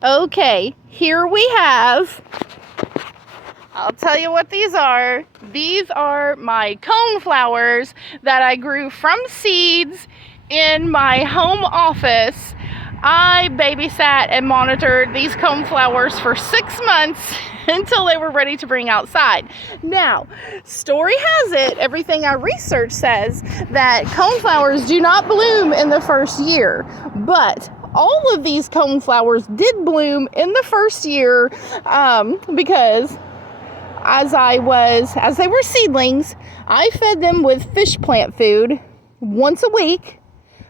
Okay, here we have, I'll tell you what these are. These are my coneflowers that I grew from seeds in my home office. I babysat and monitored these coneflowers for 6 months until they were ready to bring outside. Now, story has it, everything I researched says that coneflowers do not bloom in the first year, but all of these coneflowers did bloom in the first year because as they were seedlings, I fed them with fish plant food once a week.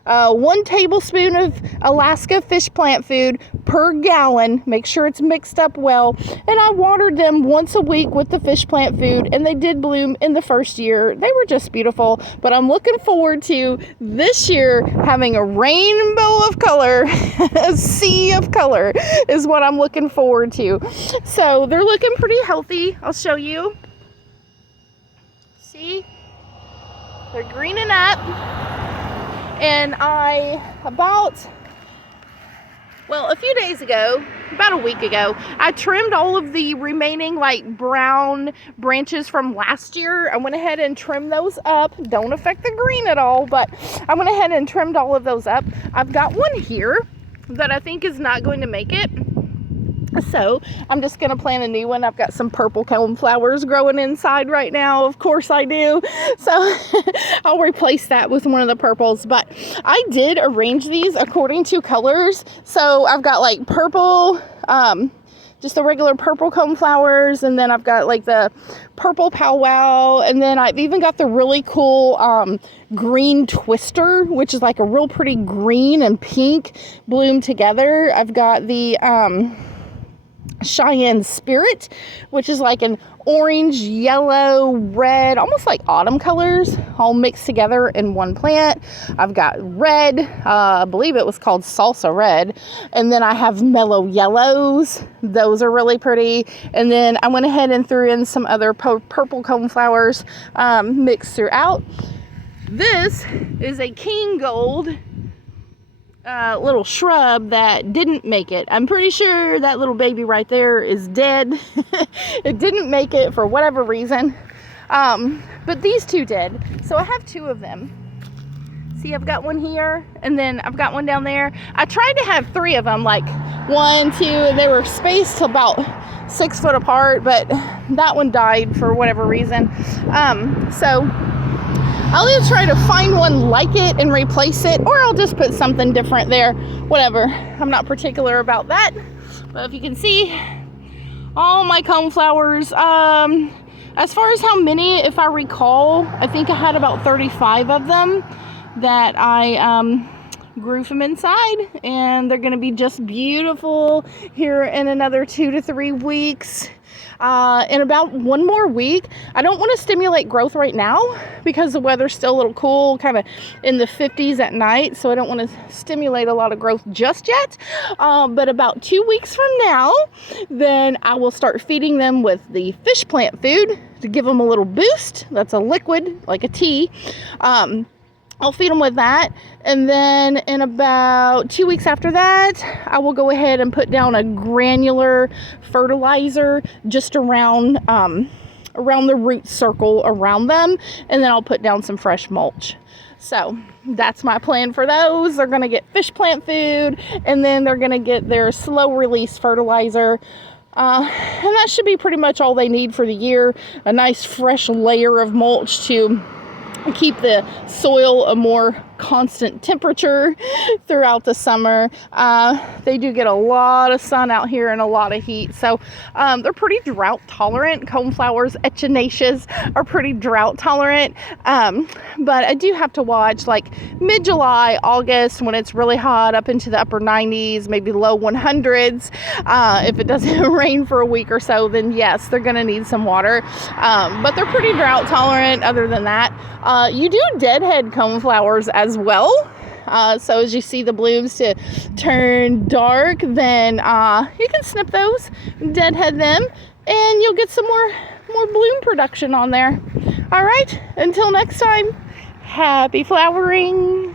1 tablespoon of Alaska fish plant food per gallon. Make sure it's mixed up well. And I watered them once a week with the fish plant food, and they did bloom in the first year. They were just beautiful, but I'm looking forward to this year having a rainbow of color, a sea of color is what I'm looking forward to. So they're looking pretty healthy. I'll show you. See? They're greening up. And a few days ago, about a week ago, I trimmed all of the remaining brown branches from last year. I went ahead and trimmed those up. Don't affect the green at all, but I went ahead and trimmed all of those up. I've got one here that I think is not going to make it. So I'm just going to plant a new one. I've got some purple coneflowers growing inside right now. Of course I do. So I'll replace that with one of the purples. But I did arrange these according to colors. So I've got purple, just the regular purple coneflowers. And then I've got the purple powwow. And then I've even got the really cool green twister, which is a real pretty green and pink bloom together. I've got the Cheyenne Spirit, which is an orange, yellow, red, almost like autumn colors all mixed together in one plant. I've got red, I believe it was called salsa red, and then I have mellow yellows. Those are really pretty. And then I went ahead and threw in some other purple coneflowers mixed throughout. This is a king gold little shrub that didn't make it. I'm pretty sure that little baby right there is dead. It didn't make it for whatever reason. But these two did. So I have 2 of them. See, I've got one here, and then I've got one down there. I tried to have 3 of them, 1, 2, and they were spaced about 6 foot apart, but that one died for whatever reason. So I'll either try to find one like it and replace it, or I'll just put something different there. Whatever. I'm not particular about that. But if you can see, all my coneflowers, as far as how many, if I recall, I think I had about 35 of them that I grew from inside, and they're going to be just beautiful here in another 2 to 3 weeks. In about 1 more week. I don't want to stimulate growth right now because the weather's still a little cool, kind of in the 50s at night, so I don't want to stimulate a lot of growth just yet. But about 2 weeks from now, then I will start feeding them with the fish plant food to give them a little boost. That's a liquid, like a tea. I'll feed them with that, and then in about 2 weeks after that, I will go ahead and put down a granular fertilizer just around the root circle around them, and then I'll put down some fresh mulch. So that's my plan for those. They're going to get fish plant food, and then they're going to get their slow release fertilizer. And that should be pretty much all they need for the year. A nice fresh layer of mulch to keep the soil a more constant temperature throughout the summer. They do get a lot of sun out here and a lot of heat, so they're pretty drought tolerant. Coneflowers, echinaceas are pretty drought tolerant, but I do have to watch mid-July, August, when it's really hot, up into the upper 90s, maybe low 100s. If it doesn't rain for a week or so, then yes, they're going to need some water, but they're pretty drought tolerant. Other than that, you do deadhead coneflowers as well. So as you see the blooms to turn dark, then you can snip those, deadhead them, and you'll get some more bloom production on there. All right, until next time, happy flowering.